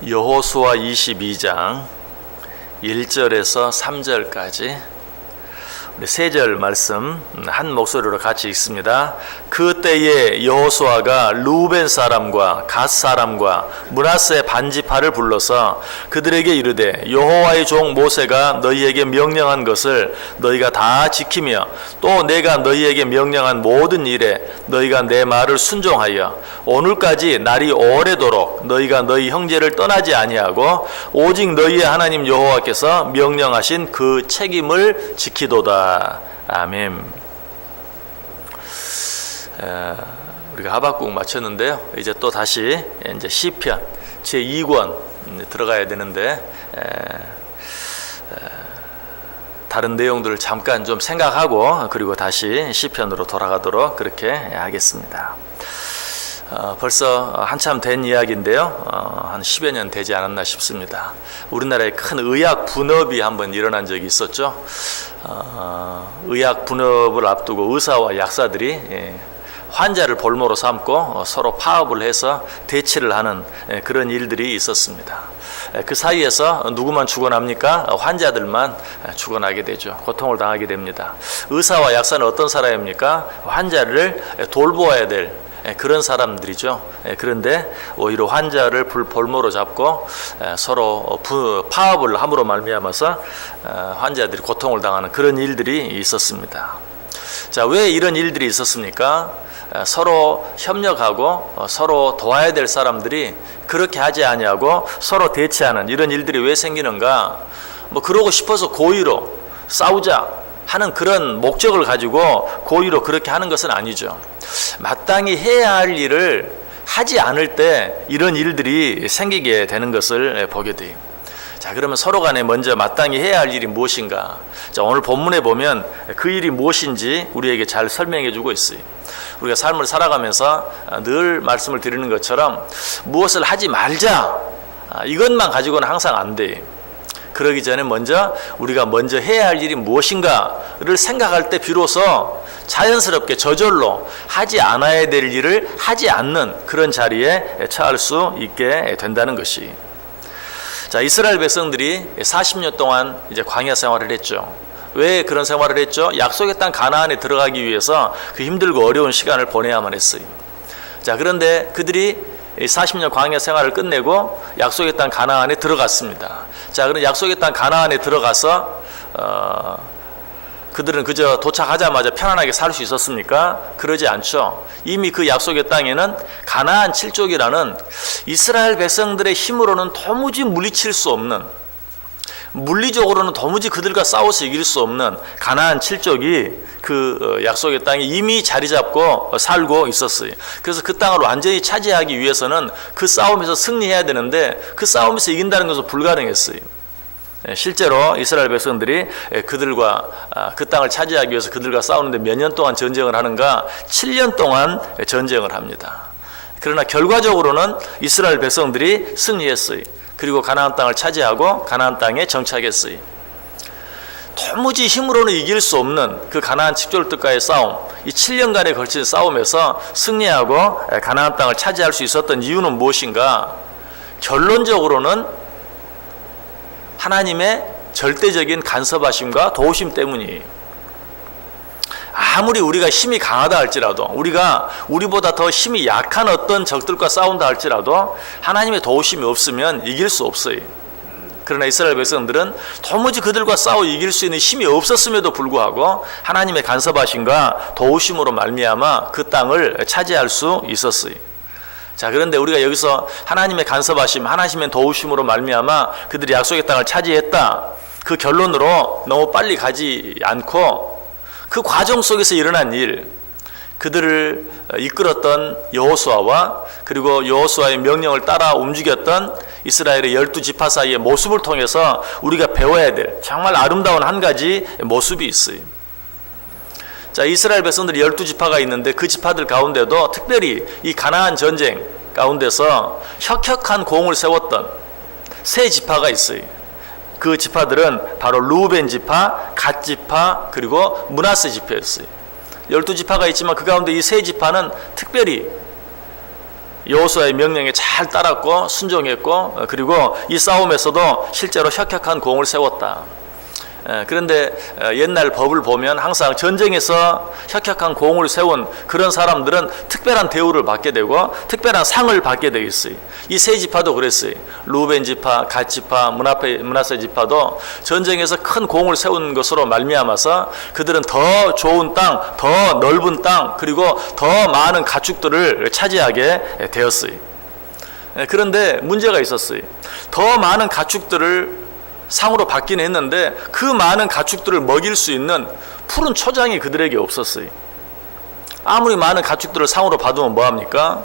여호수아 22장 1절에서 3절까지 우리 3절 말씀 한 목소리로 같이 읽습니다. 그때에 여호수아가 루벤 사람과 갓 사람과 므낫세 반지파를 불러서 그들에게 이르되 여호와의 종 모세가 너희에게 명령한 것을 너희가 다 지키며 또 내가 너희에게 명령한 모든 일에 너희가 내 말을 순종하여 오늘까지 날이 오래도록 너희가 너희 형제를 떠나지 아니하고 오직 너희의 하나님 여호와께서 명령하신 그 책임을 지키도다. 아멘. 우리가 하박국 마쳤는데요. 이제 또 다시 이제 시편 제 2권 들어가야 되는데 다른 내용들을 잠깐 좀 생각하고 그리고 다시 시편으로 돌아가도록 그렇게 하겠습니다. 벌써 한참 된 이야기인데요. 한 10여 년 되지 않았나 싶습니다. 우리나라에 큰 의학 분업이 한번 일어난 적이 있었죠. 의학 분업을 앞두고 의사와 약사들이 환자를 볼모로 삼고 서로 파업을 해서 대치를 하는 그런 일들이 있었습니다. 그 사이에서 누구만 죽어납니까? 환자들만 죽어나게 되죠. 고통을 당하게 됩니다. 의사와 약사는 어떤 사람입니까? 환자를 돌보아야 될 그런 사람들이죠. 그런데 오히려 환자를 볼모로 잡고 서로 파업을 함으로 말미암아서 환자들이 고통을 당하는 그런 일들이 있었습니다. 자, 왜 이런 일들이 있었습니까? 서로 협력하고 서로 도와야 될 사람들이 그렇게 하지 아니하고 서로 대치하는 이런 일들이 왜 생기는가? 그러고 싶어서 고의로 싸우자 하는 그런 목적을 가지고 고의로 그렇게 하는 것은 아니죠. 마땅히 해야 할 일을 하지 않을 때 이런 일들이 생기게 되는 것을 보게 돼요. 자, 그러면 서로 간에 먼저 마땅히 해야 할 일이 무엇인가? 자, 오늘 본문에 보면 그 일이 무엇인지 우리에게 잘 설명해 주고 있어요. 우리가 삶을 살아가면서 늘 말씀을 드리는 것처럼 무엇을 하지 말자 이것만 가지고는 항상 안 돼요. 그러기 전에 우리가 먼저 해야 할 일이 무엇인가를 생각할 때 비로소 자연스럽게 저절로 하지 않아야 될 일을 하지 않는 그런 자리에 처할 수 있게 된다는 것이. 자, 이스라엘 백성들이 40년 동안 이제 광야 생활을 했죠. 왜 그런 생활을 했죠? 약속의 땅 가나안에 들어가기 위해서 그 힘들고 어려운 시간을 보내야만 했어요. 자, 그런데 그들이 40년 광야 생활을 끝내고 약속의 땅 가나안에 들어갔습니다. 자, 그럼 약속의 땅 가나안에 들어가서 그들은 그저 도착하자마자 편안하게 살 수 있었습니까? 그러지 않죠. 이미 그 약속의 땅에는 가나안 7족이라는 이스라엘 백성들의 힘으로는 도무지 물리칠 수 없는, 물리적으로는 도무지 그들과 싸워서 이길 수 없는 가나안 7족이 그 약속의 땅에 이미 자리 잡고 살고 있었어요. 그래서 그 땅을 완전히 차지하기 위해서는 그 싸움에서 승리해야 되는데 그 싸움에서 이긴다는 것은 불가능했어요. 실제로 이스라엘 백성들이 그들과 그 땅을 차지하기 위해서 그들과 싸우는데 몇 년 동안 전쟁을 하는가? 7년 동안 전쟁을 합니다. 그러나 결과적으로는 이스라엘 백성들이 승리했어요. 그리고 가나안 땅을 차지하고 가나안 땅에 정착했어요. 도무지 힘으로는 이길 수 없는 그 가나안 칠족들과의 싸움, 이 7년간에 걸친 싸움에서 승리하고 가나안 땅을 차지할 수 있었던 이유는 무엇인가? 결론적으로는 하나님의 절대적인 간섭하심과 도우심 때문이에요. 아무리 우리가 힘이 강하다 할지라도, 우리보다 더 힘이 약한 어떤 적들과 싸운다 할지라도 하나님의 도우심이 없으면 이길 수 없어요. 그러나 이스라엘 백성들은 도무지 그들과 싸워 이길 수 있는 힘이 없었음에도 불구하고 하나님의 간섭하심과 도우심으로 말미암아 그 땅을 차지할 수 있었어요. 자, 그런데 우리가 여기서 하나님의 간섭하심, 하나님의 도우심으로 말미암아 그들이 약속의 땅을 차지했다, 그 결론으로 너무 빨리 가지 않고 그 과정 속에서 일어난 일, 그들을 이끌었던 여호수아와 그리고 여호수아의 명령을 따라 움직였던 이스라엘의 12지파 사이의 모습을 통해서 우리가 배워야 될 정말 아름다운 한 가지 모습이 있어요. 자, 이스라엘 백성들이 12지파가 있는데 그 지파들 가운데도 특별히 이 가나안 전쟁 가운데서 혁혁한 공을 세웠던 3지파가 있어요. 그 지파들은 바로 루벤 지파, 갓 지파, 그리고 므낫세 지파였어요. 12지파가 있지만 그 가운데 이 3지파는 특별히 여호수아의 명령에 잘 따랐고 순종했고 그리고 이 싸움에서도 실제로 혁혁한 공을 세웠다. 그런데 옛날 법을 보면 항상 전쟁에서 혁혁한 공을 세운 그런 사람들은 특별한 대우를 받게 되고 특별한 상을 받게 되어 있어요. 이 세 지파도 그랬어요. 루벤 지파, 갓 지파, 므낫세 지파도 전쟁에서 큰 공을 세운 것으로 말미암아서 그들은 더 좋은 땅, 더 넓은 땅, 그리고 더 많은 가축들을 차지하게 되었어요. 그런데 문제가 있었어요. 더 많은 가축들을 상으로 받긴 했는데 그 많은 가축들을 먹일 수 있는 푸른 초장이 그들에게 없었어요. 아무리 많은 가축들을 상으로 받으면 뭐합니까?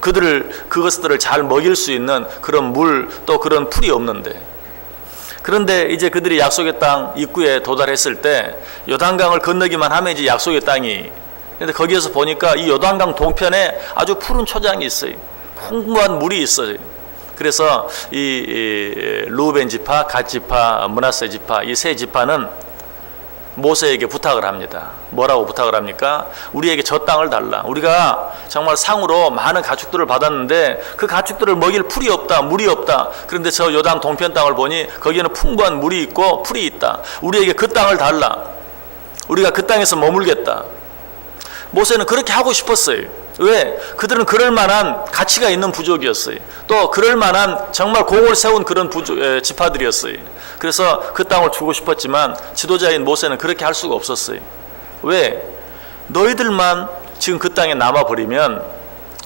그것들을 잘 먹일 수 있는 그런 물 또 그런 풀이 없는데, 그런데 이제 그들이 약속의 땅 입구에 도달했을 때 요단강을 건너기만 하면 이제 약속의 땅이, 근데 거기에서 보니까 이 요단강 동편에 아주 푸른 초장이 있어요. 풍부한 물이 있어요. 그래서 이 루벤 지파, 갓 지파, 므낫세 지파 이 세 지파는 모세에게 부탁을 합니다. 뭐라고 부탁을 합니까? 우리에게 저 땅을 달라. 우리가 정말 상으로 많은 가축들을 받았는데 그 가축들을 먹일 풀이 없다, 물이 없다. 그런데 저 요단 동편 땅을 보니 거기에는 풍부한 물이 있고 풀이 있다. 우리에게 그 땅을 달라. 우리가 그 땅에서 머물겠다. 모세는 그렇게 하고 싶었어요. 왜? 그들은 그럴 만한 가치가 있는 부족이었어요. 또 그럴 만한 정말 공을 세운 그런 지파들이었어요. 그래서 그 땅을 주고 싶었지만 지도자인 모세는 그렇게 할 수가 없었어요. 왜? 너희들만 지금 그 땅에 남아버리면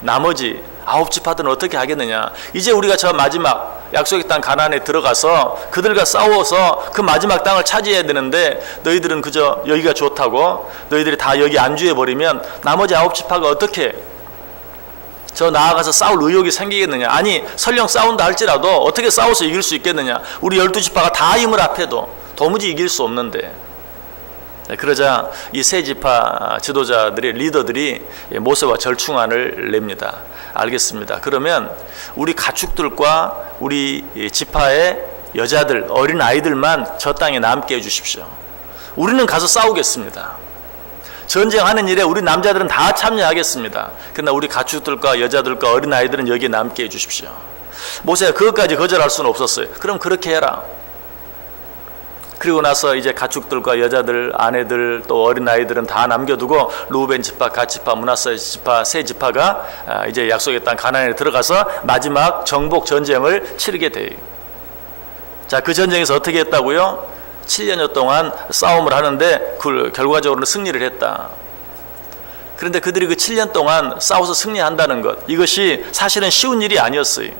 나머지 9지파들은 어떻게 하겠느냐. 이제 우리가 저 마지막 약속의 땅 가나안에 들어가서 그들과 싸워서 그 마지막 땅을 차지해야 되는데 너희들은 그저 여기가 좋다고 너희들이 다 여기 안주해버리면 나머지 9지파가 어떻게 저 나아가서 싸울 의욕이 생기겠느냐. 아니 설령 싸운다 할지라도 어떻게 싸워서 이길 수 있겠느냐. 우리 12지파가 다 힘을 합해도 도무지 이길 수 없는데. 그러자 이 세 지파 지도자들의 리더들이 모세와 절충안을 냅니다. 알겠습니다. 그러면 우리 가축들과 우리 지파의 여자들, 어린 아이들만 저 땅에 남게 해주십시오. 우리는 가서 싸우겠습니다. 전쟁하는 일에 우리 남자들은 다 참여하겠습니다. 그러나 우리 가축들과 여자들과 어린 아이들은 여기에 남게 해주십시오. 모세가 그것까지 거절할 수는 없었어요. 그럼 그렇게 해라. 그리고 나서 이제 가축들과 여자들, 아내들 또 어린 아이들은 다 남겨두고 루벤 지파, 갓 지파, 므낫세 지파 세 지파가 이제 약속의 땅 가나안에 들어가서 마지막 정복 전쟁을 치르게 돼요. 자, 그 전쟁에서 어떻게 했다고요? 7년여 동안 싸움을 하는데 결과적으로는 승리를 했다. 그런데 그들이 그 7년 동안 싸워서 승리한다는 것, 이것이 사실은 쉬운 일이 아니었어요.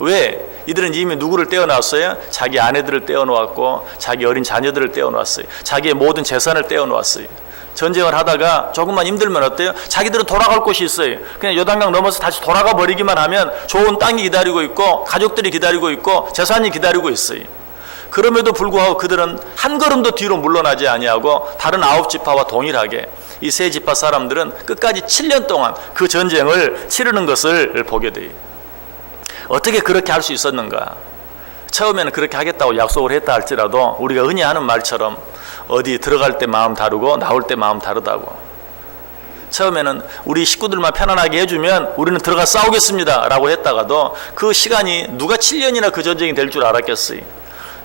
왜? 이들은 이미 누구를 떼어놨어요? 자기 아내들을 떼어놓았고 자기 어린 자녀들을 떼어놓았어요. 자기의 모든 재산을 떼어놓았어요. 전쟁을 하다가 조금만 힘들면 어때요? 자기들은 돌아갈 곳이 있어요. 그냥 요단강 넘어서 다시 돌아가 버리기만 하면 좋은 땅이 기다리고 있고 가족들이 기다리고 있고 재산이 기다리고 있어요. 그럼에도 불구하고 그들은 한 걸음도 뒤로 물러나지 아니하고 다른 9지파와 동일하게 이 세 지파 사람들은 끝까지 7년 동안 그 전쟁을 치르는 것을 보게 돼요. 어떻게 그렇게 할 수 있었는가? 처음에는 그렇게 하겠다고 약속을 했다 할지라도 우리가 흔히 하는 말처럼 어디 들어갈 때 마음 다르고 나올 때 마음 다르다고. 처음에는 우리 식구들만 편안하게 해주면 우리는 들어가 싸우겠습니다 라고 했다가도 그 시간이 누가 7년이나 그 전쟁이 될 줄 알았겠어요.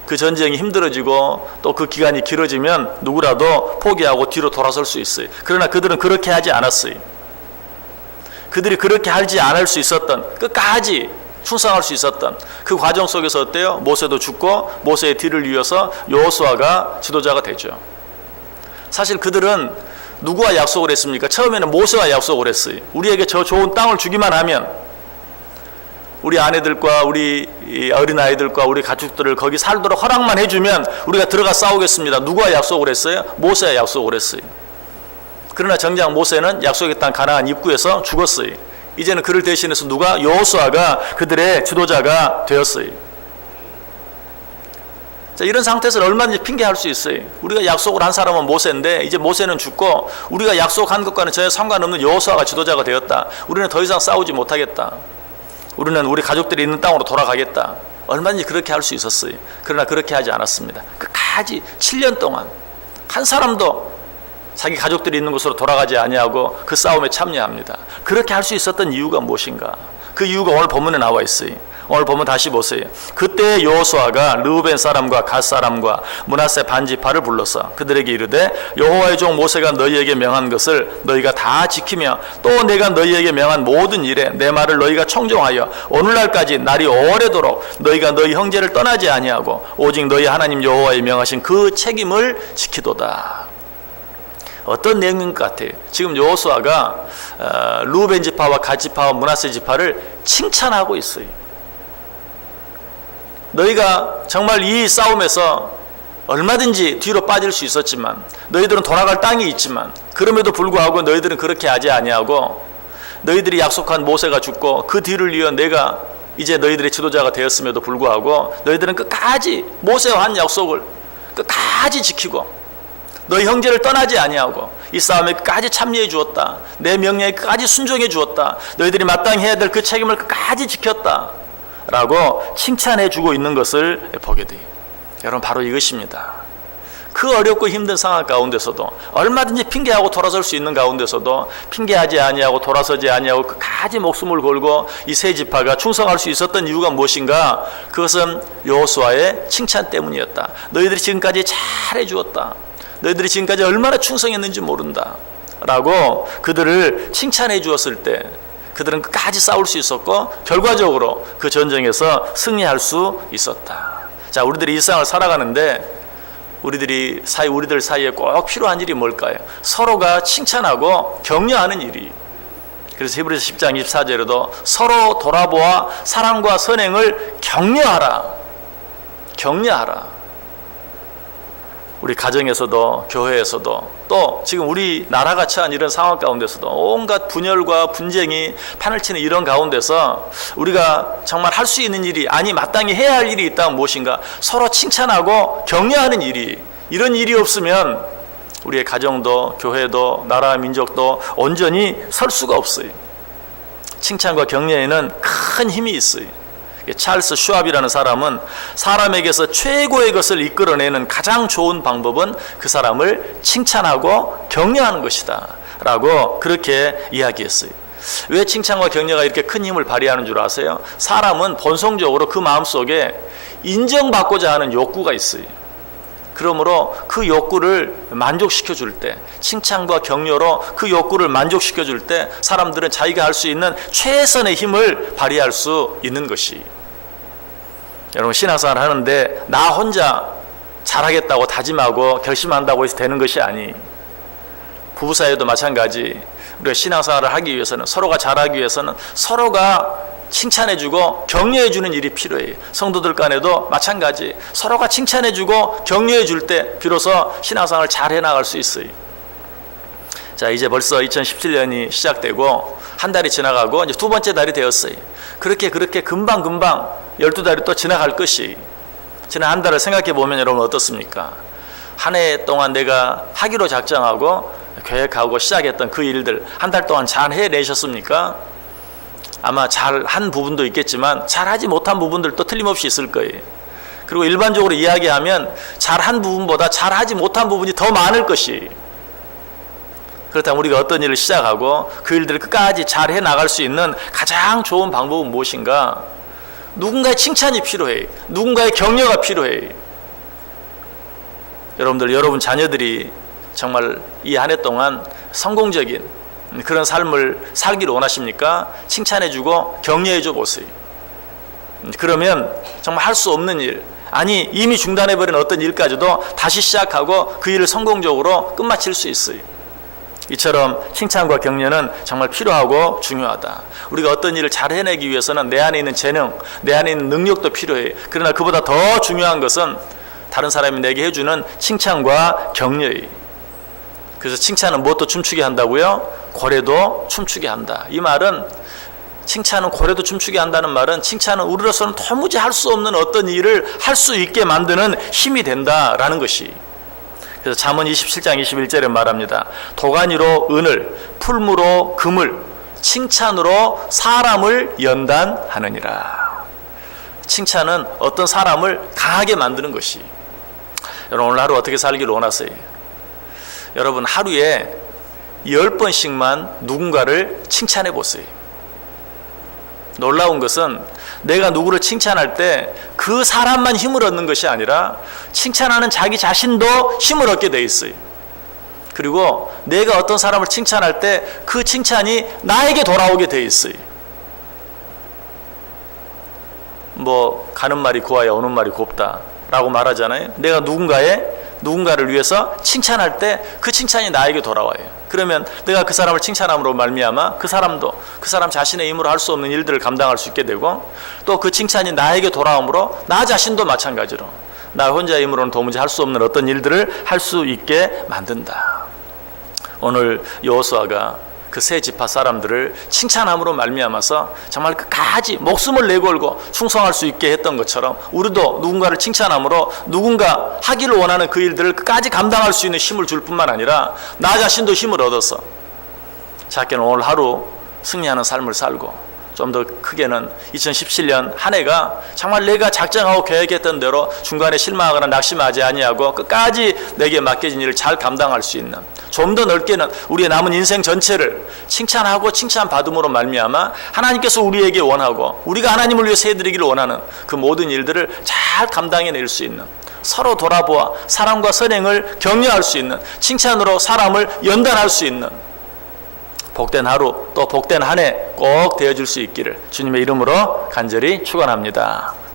그 전쟁이 힘들어지고 또 그 기간이 길어지면 누구라도 포기하고 뒤로 돌아설 수 있어요. 그러나 그들은 그렇게 하지 않았어요. 그들이 그렇게 하지 않을 수 있었던, 끝까지 충성할 수 있었던 그 과정 속에서 어때요? 모세도 죽고 모세의 뒤를 이어서 여호수아가 지도자가 되죠. 사실 그들은 누구와 약속을 했습니까? 처음에는 모세와 약속을 했어요. 우리에게 저 좋은 땅을 주기만 하면 우리 아내들과 우리 어린아이들과 우리 가축들을 거기 살도록 허락만 해주면 우리가 들어가 싸우겠습니다. 누구와 약속을 했어요? 모세와 약속을 했어요. 그러나 정작 모세는 약속의 땅 가나안 입구에서 죽었어요. 이제는 그를 대신해서 누가? 여호수아가 그들의 지도자가 되었어요. 자, 이런 상태에서 얼마든지 핑계할 수 있어요. 우리가 약속을 한 사람은 모세인데 이제 모세는 죽고 우리가 약속한 것과는 전혀 상관없는 여호수아가 지도자가 되었다. 우리는 더 이상 싸우지 못하겠다. 우리는 우리 가족들이 있는 땅으로 돌아가겠다. 얼마든지 그렇게 할 수 있었어요. 그러나 그렇게 하지 않았습니다. 끝까지 7년 동안 한 사람도 자기 가족들이 있는 곳으로 돌아가지 아니하고 그 싸움에 참여합니다. 그렇게 할 수 있었던 이유가 무엇인가? 그 이유가 오늘 본문에 나와 있어요. 오늘 보면 다시 보세요. 그때 여호수아가 르우벤 사람과 갓 사람과 므낫세 반지파를 불러서 그들에게 이르되 여호와의 종 모세가 너희에게 명한 것을 너희가 다 지키며 또 내가 너희에게 명한 모든 일에 내 말을 너희가 청종하여 오늘날까지 날이 오래도록 너희가 너희 형제를 떠나지 아니하고 오직 너희 하나님 여호와의 명하신 그 책임을 지키도다. 어떤 내용인 것 같아요? 지금 여호수아가 르우벤 지파와 갓 지파와 므낫세 지파를 칭찬하고 있어요. 너희가 정말 이 싸움에서 얼마든지 뒤로 빠질 수 있었지만 너희들은 돌아갈 땅이 있지만 그럼에도 불구하고 너희들은 그렇게 하지 아니하고 너희들이 약속한 모세가 죽고 그 뒤를 이어 내가 이제 너희들의 지도자가 되었음에도 불구하고 너희들은 끝까지 모세와 한 약속을 끝까지 지키고 너희 형제를 떠나지 아니하고 이 싸움에 끝까지 참여해 주었다. 내 명령에 끝까지 순종해 주었다. 너희들이 마땅히 해야 될 그 책임을 끝까지 지켰다 라고 칭찬해 주고 있는 것을 보게 돼요. 여러분, 바로 이것입니다. 그 어렵고 힘든 상황 가운데서도 얼마든지 핑계하고 돌아설 수 있는 가운데서도 핑계하지 아니하고 돌아서지 아니하고 끝까지 목숨을 걸고 이 세 지파가 충성할 수 있었던 이유가 무엇인가? 그것은 여호수아의 칭찬 때문이었다. 너희들이 지금까지 잘해 주었다. 너희들이 지금까지 얼마나 충성했는지 모른다 라고 그들을 칭찬해 주었을 때 그들은 끝까지 싸울 수 있었고 결과적으로 그 전쟁에서 승리할 수 있었다. 자, 우리들이 일상을 살아가는데 우리들 사이에 꼭 필요한 일이 뭘까요? 서로가 칭찬하고 격려하는 일이. 그래서 히브리서 10장 24절에도 서로 돌아보아 사랑과 선행을 격려하라. 격려하라. 우리 가정에서도 교회에서도 또 지금 우리나라가 처한 이런 상황 가운데서도 온갖 분열과 분쟁이 판을 치는 이런 가운데서 우리가 정말 할 수 있는 일이, 아니 마땅히 해야 할 일이 있다면 무엇인가? 서로 칭찬하고 격려하는 일이. 이런 일이 없으면 우리의 가정도 교회도 나라와 민족도 온전히 설 수가 없어요. 칭찬과 격려에는 큰 힘이 있어요. 찰스 슈왑이라는 사람은 사람에게서 최고의 것을 이끌어내는 가장 좋은 방법은 그 사람을 칭찬하고 격려하는 것이다 라고 그렇게 이야기했어요. 왜 칭찬과 격려가 이렇게 큰 힘을 발휘하는 줄 아세요? 사람은 본성적으로 그 마음속에 인정받고자 하는 욕구가 있어요. 그러므로 그 욕구를 만족시켜 줄 때, 칭찬과 격려로 그 욕구를 만족시켜 줄 때 사람들은 자기가 할 수 있는 최선의 힘을 발휘할 수 있는 것이. 여러분, 신앙생활 하는데 나 혼자 잘하겠다고 다짐하고 결심한다고 해서 되는 것이 아니. 부부 사이에도 마찬가지. 우리가 신앙생활을 하기 위해서는, 서로가 잘하기 위해서는 서로가 칭찬해주고 격려해주는 일이 필요해요. 성도들 간에도 마찬가지. 서로가 칭찬해주고 격려해줄 때 비로소 신앙생활을 잘 해나갈 수 있어요. 자, 이제 벌써 2017년이 시작되고 한 달이 지나가고 이제 두 번째 달이 되었어요. 그렇게 금방 12달이 또 지나갈 것이. 지난 한 달을 생각해 보면 여러분 어떻습니까? 한 해 동안 내가 하기로 작정하고 계획하고 시작했던 그 일들 한 달 동안 잘 해내셨습니까? 아마 잘한 부분도 있겠지만 잘하지 못한 부분들도 틀림없이 있을 거예요. 그리고 일반적으로 이야기하면 잘한 부분보다 잘하지 못한 부분이 더 많을 것이. 그렇다면 우리가 어떤 일을 시작하고 그 일들을 끝까지 잘 해나갈 수 있는 가장 좋은 방법은 무엇인가? 누군가의 칭찬이 필요해. 누군가의 격려가 필요해. 여러분 자녀들이 정말 이 한 해 동안 성공적인 그런 삶을 살기를 원하십니까? 칭찬해주고 격려해줘 보세요. 그러면 정말 할 수 없는 일, 아니 이미 중단해버린 어떤 일까지도 다시 시작하고 그 일을 성공적으로 끝마칠 수 있어요. 이처럼 칭찬과 격려는 정말 필요하고 중요하다. 우리가 어떤 일을 잘 해내기 위해서는 내 안에 있는 재능, 내 안에 있는 능력도 필요해. 그러나 그보다 더 중요한 것은 다른 사람이 내게 해주는 칭찬과 격려예요. 그래서 칭찬은 무엇도 춤추게 한다고요? 고래도 춤추게 한다. 이 말은, 칭찬은 고래도 춤추게 한다는 말은 칭찬은 우리로서는 도무지 할 수 없는 어떤 일을 할 수 있게 만드는 힘이 된다라는 것이. 그래서 잠언 27장 21절에 말합니다. 도가니로 은을, 풀무로 금을, 칭찬으로 사람을 연단하느니라. 칭찬은 어떤 사람을 강하게 만드는 것이. 여러분, 오늘 하루 어떻게 살기를 원하세요? 여러분 하루에 10번씩만 누군가를 칭찬해 보세요. 놀라운 것은 내가 누구를 칭찬할 때 그 사람만 힘을 얻는 것이 아니라 칭찬하는 자기 자신도 힘을 얻게 돼 있어요. 그리고 내가 어떤 사람을 칭찬할 때 그 칭찬이 나에게 돌아오게 돼 있어요. 뭐 가는 말이 고와야 오는 말이 곱다 라고 말하잖아요. 내가 누군가를 위해서 칭찬할 때 그 칭찬이 나에게 돌아와요. 그러면 내가 그 사람을 칭찬함으로 말미암아 그 사람도 그 사람 자신의 힘으로 할 수 없는 일들을 감당할 수 있게 되고, 또 그 칭찬이 나에게 돌아오므로 나 자신도 마찬가지로 나 혼자의 힘으로는 도무지 할 수 없는 어떤 일들을 할 수 있게 만든다. 오늘 여호수아가 그 세 지파 사람들을 칭찬함으로 말미암아서 정말 끝까지 목숨을 내걸고 충성할 수 있게 했던 것처럼 우리도 누군가를 칭찬함으로 누군가 하기를 원하는 그 일들을 끝까지 감당할 수 있는 힘을 줄 뿐만 아니라 나 자신도 힘을 얻어서 작게는 오늘 하루 승리하는 삶을 살고, 좀 더 크게는 2017년 한 해가 정말 내가 작정하고 계획했던 대로 중간에 실망하거나 낙심하지 아니하고 끝까지 내게 맡겨진 일을 잘 감당할 수 있는, 좀 더 넓게는 우리의 남은 인생 전체를 칭찬하고 칭찬받음으로 말미암아 하나님께서 우리에게 원하고 우리가 하나님을 위해서 해드리기를 원하는 그 모든 일들을 잘 감당해낼 수 있는, 서로 돌아보아 사랑과 선행을 격려할 수 있는, 칭찬으로 사람을 연단할 수 있는 복된 하루, 또 복된 한 해 꼭 되어줄 수 있기를 주님의 이름으로 간절히 축원합니다.